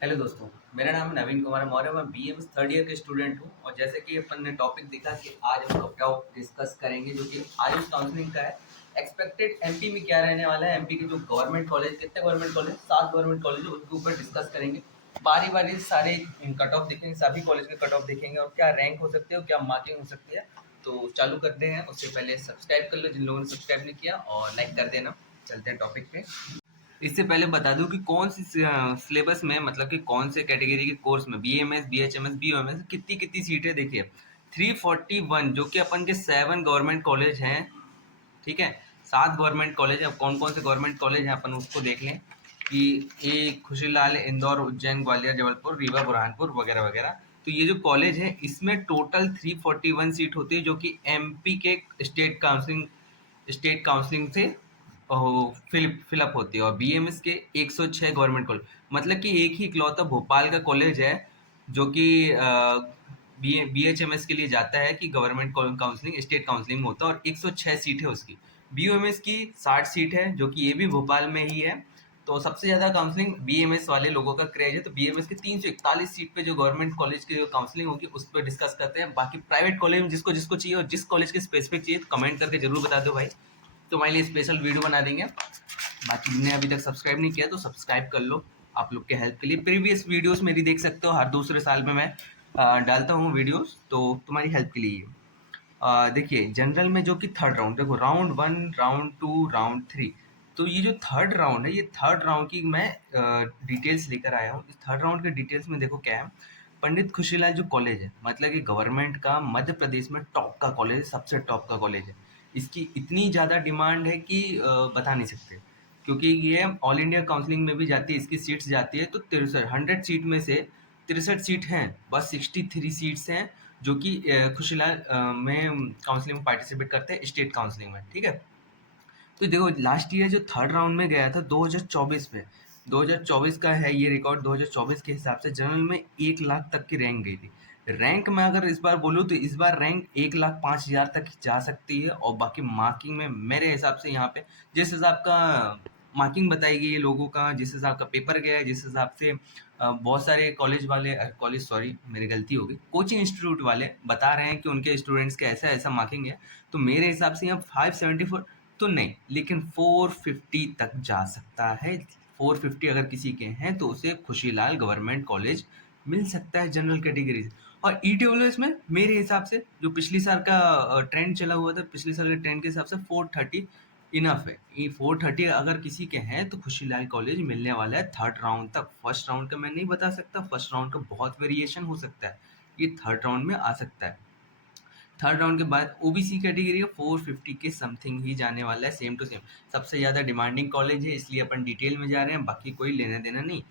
Hello दोस्तों, मेरा नाम नवीन कुमार मौर्य। मैं बीएमएस थर्ड ईयर के स्टूडेंट हूँ और जैसे कि अपन ने टॉपिक देखा कि आज हम लोग टॉप डिस्कस करेंगे जो कि आयुष काउंसलिंग का है। एक्सपेक्टेड एमपी में क्या रहने वाला है, एमपी के जो गवर्नमेंट कॉलेज, कितने गवर्नमेंट कॉलेज, 7 गवर्नमेंट कॉलेज है, उसके ऊपर डिस्कस करेंगे। बारी बारी सारे कट ऑफ देखेंगे, सभी कॉलेज के कट ऑफ देखेंगे और क्या रैंक हो सकते हो, क्या मार्किंग हो सकती है। तो चालू करते हैं। उससे पहले सब्सक्राइब कर लो जिन लोगों ने सब्सक्राइब नहीं किया, और लाइक कर देना। चलते हैं टॉपिक पे। इससे पहले बता दूं कि कौन सी सिलेबस में, मतलब कि कौन से कैटेगरी के कोर्स में बीएमएस, बीएचएमएस, बीओएमएस कितनी कितनी सीटें। देखिए 341, जो कि अपन के 7 गवर्नमेंट कॉलेज हैं। ठीक है, 7 गवर्नमेंट कॉलेज है। अब कौन कौन से गवर्नमेंट कॉलेज हैं अपन उसको देख लें कि एक खुशीलाल, इंदौर, उज्जैन, ग्वालियर, जबलपुर, रीवा, बुरहानपुर वगैरह वगैरह। तो ये जो कॉलेज है इसमें टोटल 341 सीट होती है, जो कि एमपी के स्टेट काउंसलिंग से फिलअप होती है। और बीएमएस के 106 गवर्नमेंट कॉलेज, मतलब कि एक ही इकलौता भोपाल का कॉलेज है जो कि बीएचएमएस के लिए जाता है कि गवर्नमेंट काउंसलिंग, स्टेट काउंसलिंग में होता है, और 106 सीट है उसकी। बीओएमएस की 60 सीट है, जो कि ये भी भोपाल में ही है। तो सबसे ज्यादा काउंसलिंग बीएमएस वाले लोगों का क्रेज है। तो बीएमएस के 341 सीट पे जो गवर्नमेंट कॉलेज की जो काउंसलिंग होगी उस पर डिस्कस करते हैं। बाकी प्राइवेट कॉलेज में जिसको जिसको चाहिए और जिस कॉलेज के स्पेसिफिक चाहिए तो कमेंट करके जरूर बता दो भाई, तो हमारे लिए स्पेशल वीडियो बना देंगे। बाकी जिनने अभी तक सब्सक्राइब नहीं किया तो सब्सक्राइब कर लो, आप लोग के हेल्प के लिए। प्रीवियस वीडियोस मेरी देख सकते हो, हर दूसरे साल में मैं डालता हूँ वीडियोस, तो तुम्हारी हेल्प के लिए। देखिए जनरल में जो कि थर्ड राउंड, देखो राउंड 1, राउंड 2, राउंड 3। तो ये जो थर्ड राउंड है, ये थर्ड राउंड की मैं डिटेल्स लेकर आया हूँ। इस थर्ड राउंड के डिटेल्स में देखो क्या है। पंडित खुशीलाल जो कॉलेज है, मतलब कि गवर्नमेंट का मध्य प्रदेश में टॉप का कॉलेज है, सबसे टॉप का कॉलेज है। इसकी इतनी ज़्यादा डिमांड है कि बता नहीं सकते, क्योंकि ये ऑल इंडिया काउंसलिंग में भी जाती है, इसकी सीट्स जाती है। तो 100 सीट में से 63 सीट हैं, बस 63 सीट्स हैं जो कि खुशीलाल में काउंसलिंग में पार्टिसिपेट करते हैं, स्टेट काउंसलिंग में। ठीक है, तो देखो लास्ट ईयर जो थर्ड राउंड में गया था 2024 में, 2024 का है ये रिकॉर्ड। 2024 के हिसाब से जनरल में 1 लाख तक की रैंक गई थी। रैंक में अगर इस बार बोलूँ तो इस बार रैंक 1,05,000 तक जा सकती है। और बाकी मार्किंग में मेरे हिसाब से यहाँ पे जिस हिसाब का मार्किंग बताई गई है लोगों का, जिस हिसाब का पेपर गया है, जिस हिसाब से बहुत सारे कॉलेज वाले, कॉलेज सॉरी मेरी गलती हो गई, कोचिंग इंस्टीट्यूट वाले बता रहे हैं कि उनके स्टूडेंट्स के ऐसा ऐसा मार्किंग है। तो मेरे हिसाब से यहाँ 574 तो नहीं, लेकिन 450 तक जा सकता है। 450 अगर किसी के हैं तो उसे खुशीलाल गवर्नमेंट कॉलेज मिल सकता है जनरल कैटेगरी से। और ईडब्ल्यूएस में मेरे हिसाब से जो पिछली साल का ट्रेंड चला हुआ था, पिछले साल के ट्रेंड के हिसाब से 430 इनफ है। ये 430 अगर किसी के हैं तो खुशीलाल कॉलेज मिलने वाला है थर्ड राउंड तक। फर्स्ट राउंड का मैं नहीं बता सकता, फर्स्ट राउंड का बहुत वेरिएशन हो सकता है, ये थर्ड राउंड में आ सकता है। थर्ड राउंड के बाद ओबीसी कैटेगरी का 450 के समथिंग ही जाने वाला है, सेम टू सेम। सबसे ज़्यादा डिमांडिंग कॉलेज है इसलिए अपन डिटेल में जा रहे हैं, बाकी कोई लेना देना नहीं।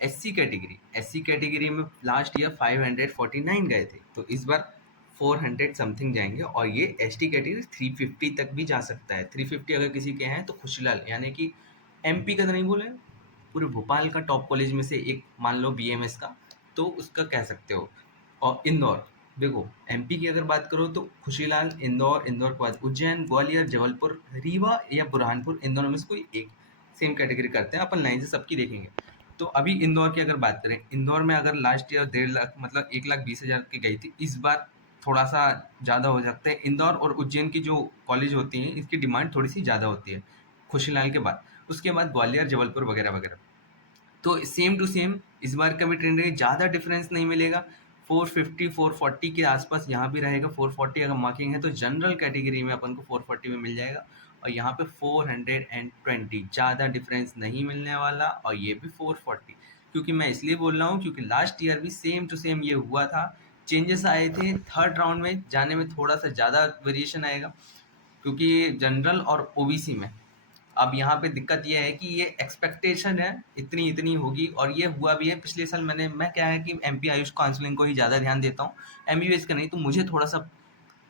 एससी कैटेगरी में लास्ट ईयर 549 गए थे, तो इस बार 400 समथिंग जाएंगे। और ये एसटी कैटेगरी 350 तक भी जा सकता है। 350 अगर किसी के हैं तो खुशलाल, यानी कि एमपी का तो नहीं बोले, पूरे भोपाल का टॉप कॉलेज में से एक मान लो बीएमएस का, तो उसका कह सकते हो। और इंदौर, देखो एमपी की अगर बात करो तो खुशीलाल, इंदौर, इंदौर के बाद उज्जैन, ग्वालियर, जबलपुर, रीवा या बुरहानपुर, इन दोनों में से कोई एक सेम कैटेगरी करते हैं। अपन लाइन से सबकी देखेंगे। तो अभी इंदौर की अगर बात करें, इंदौर में अगर लास्ट ईयर 1.5 लाख, मतलब 1,20,000 की गई थी, इस बार थोड़ा सा ज़्यादा हो सकता है। इंदौर और उज्जैन की जो कॉलेज होती हैं इसकी डिमांड थोड़ी सी ज़्यादा होती है खुशीलाल के बाद। उसके बाद ग्वालियर, जबलपुर वगैरह वगैरह। तो सेम टू सेम इस बार का भी ट्रेंड है, ज़्यादा डिफरेंस नहीं मिलेगा। 450 440 के आसपास यहाँ भी रहेगा। 440 अगर मार्किंग है तो जनरल कैटेगरी में अपन को 440 में मिल जाएगा। और यहाँ पे 420, ज़्यादा डिफरेंस नहीं मिलने वाला। और ये भी 440, क्योंकि मैं इसलिए बोल रहा हूँ क्योंकि लास्ट ईयर भी सेम टू सेम ये हुआ था। चेंजेस आए थे थर्ड राउंड में जाने में, थोड़ा सा ज़्यादा वेरिएशन आएगा, क्योंकि जनरल और ओबीसी में अब यहाँ पे दिक्कत ये है कि ये एक्सपेक्टेशन है इतनी इतनी होगी, और ये हुआ भी है पिछले साल। मैं क्या है कि एमपी आयुष काउंसलिंग को ही ज़्यादा ध्यान देता हूँ, एमबीबीएस का नहीं। तो मुझे थोड़ा सा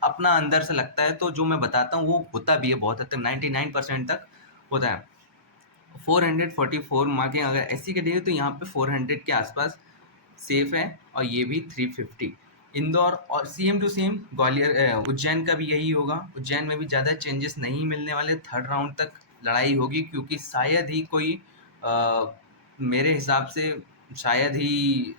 अपना अंदर से लगता है, तो जो मैं बताता हूँ वो होता भी है बहुत हद तक, 99% तक होता है। 444 मार्किंग अगर एससी के दिए तो यहाँ पे 400 के आसपास सेफ है। और ये भी 350। इंदौर और same to same Gwalior, Ujjain का भी यही होगा। उज्जैन में भी ज़्यादा चेंजेस नहीं मिलने वाले, थर्ड राउंड तक लड़ाई होगी, क्योंकि शायद ही कोई मेरे हिसाब से शायद ही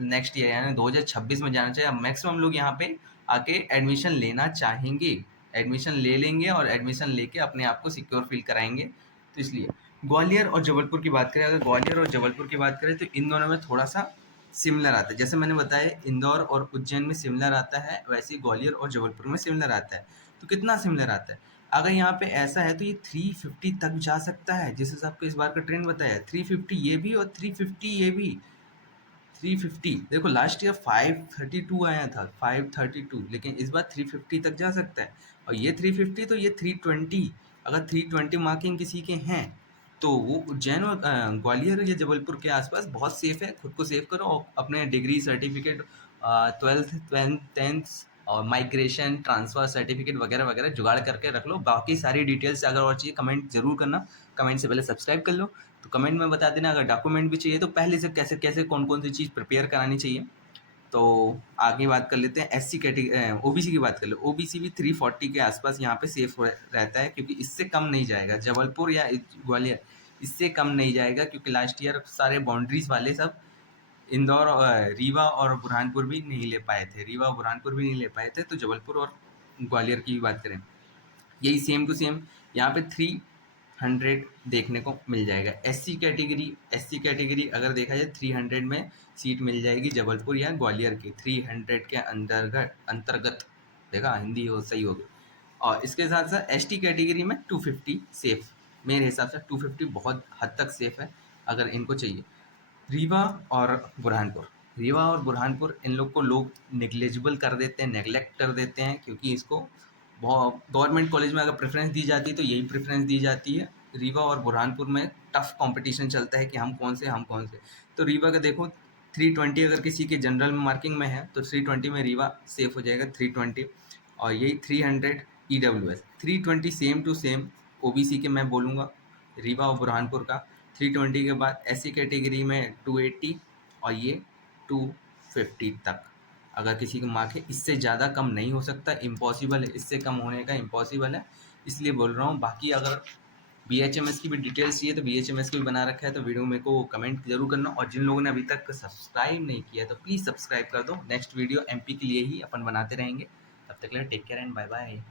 नेक्स्ट ईयर यानी 2026 में जाना चाहिए। मैक्सिमम लोग यहाँ पे आके एडमिशन लेना चाहेंगे, एडमिशन ले लेंगे और एडमिशन लेके अपने आप को सिक्योर फील कराएंगे। तो इसलिए ग्वालियर और जबलपुर की बात करें, अगर ग्वालियर और जबलपुर की बात करें तो इन दोनों में थोड़ा सा सिमिलर आता है। जैसे मैंने बताया इंदौर और उज्जैन में सिमिलर आता है, वैसे ही ग्वालियर और जबलपुर में सिमिलर आता है। तो कितना सिमिलर आता है, अगर यहाँ पे ऐसा है तो ये 350 तक जा सकता है, जिस हिसाब का इस बार का ट्रेंड बताया 350 ये भी और 350 ये भी। 350 देखो, लास्ट ईयर 532 आया था, 532, लेकिन इस बार 350 तक जा सकता है। और ये 350 तो ये 320, अगर 320 मार्किंग किसी के हैं तो वो उज्जैन और ग्वालियर या जबलपुर के आसपास बहुत सेफ है। खुद को सेव करो और अपने डिग्री सर्टिफिकेट, 12th 10th और माइग्रेशन ट्रांसफ़र सर्टिफिकेट वगैरह वगैरह जुगाड़ करके रख लो। बाकी सारी डिटेल्स अगर और चाहिए कमेंट जरूर करना, कमेंट से पहले सब्सक्राइब कर लो। तो कमेंट में बता देना, अगर डॉक्यूमेंट भी चाहिए तो पहले से कैसे कैसे कौन कौन सी चीज़ प्रिपेयर करानी चाहिए। तो आगे बात कर लेते हैं एससी कैटेगरी, ओबीसी की बात कर लो। ओबीसी भी 340 के आसपास यहाँ पे सेफ रहता है, क्योंकि इससे कम नहीं जाएगा। जबलपुर या ग्वालियर इससे कम नहीं जाएगा, क्योंकि लास्ट ईयर सारे बाउंड्रीज वाले सब इंदौर रीवा और बुरहानपुर भी नहीं ले पाए थे, रीवा और बुरहानपुर भी नहीं ले पाए थे। तो जबलपुर और ग्वालियर की बात करें, यही सेम टू सेम यहाँ पे 300 देखने को मिल जाएगा। एससी कैटेगरी अगर देखा जाए 300 में सीट मिल जाएगी जबलपुर या ग्वालियर की, 300 के अंतर्गत अंतर्गत। देखा, हिंदी हो सही हो गई। और इसके साथ साथ एसटी कैटेगरी में 250 सेफ, मेरे हिसाब से 250 बहुत हद तक सेफ है अगर इनको चाहिए। रीवा और बुरहानपुर, रीवा और बुरहानपुर इन लोग को लोग नेग्लेजिबल कर देते हैं, नेग्लेक्ट कर देते हैं, क्योंकि इसको गवर्नमेंट कॉलेज में अगर प्रेफरेंस दी जाती है तो यही प्रेफरेंस दी जाती है। रीवा और बुरहानपुर में टफ कंपटीशन चलता है कि हम कौन से। तो रीवा का देखो 320 अगर किसी के जनरल मार्किंग में है तो 320 में रीवा सेफ हो जाएगा, 320। और यही 300 EWS 320 same to same OBC के मैं बोलूँगा, रीवा और बुरहानपुर का। 320 के बाद एससी कैटेगरी में 280 और ये 250 तक अगर किसी का मार्क है। इससे ज़्यादा कम नहीं हो सकता, इम्पॉसिबल है, इससे कम होने का इम्पॉसिबल है, इसलिए बोल रहा हूँ। बाकी अगर BHMS की भी डिटेल्स चाहिए तो BHMS की भी बना रखा है, तो वीडियो मेरे को कमेंट जरूर करना। और जिन लोगों ने अभी तक सब्सक्राइब नहीं किया तो प्लीज़ सब्सक्राइब कर दो। नेक्स्ट वीडियो MP के लिए ही अपन बनाते रहेंगे। तब तक के लिए take care and bye bye.